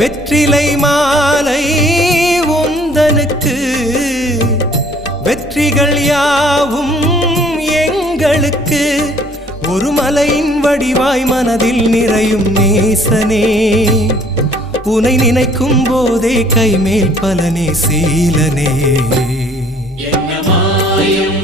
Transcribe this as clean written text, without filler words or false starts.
வெற்றிலை மாலை உந்தனுக்கு வெற்றிகள் யாவும் எங்களுக்கு ஒரு மலையின் வடிவாய் மனதில் நிறையும் நேசனே உனை நினைக்கும் போதே கைமேல் பலனே சீலனே என்ன மாயம்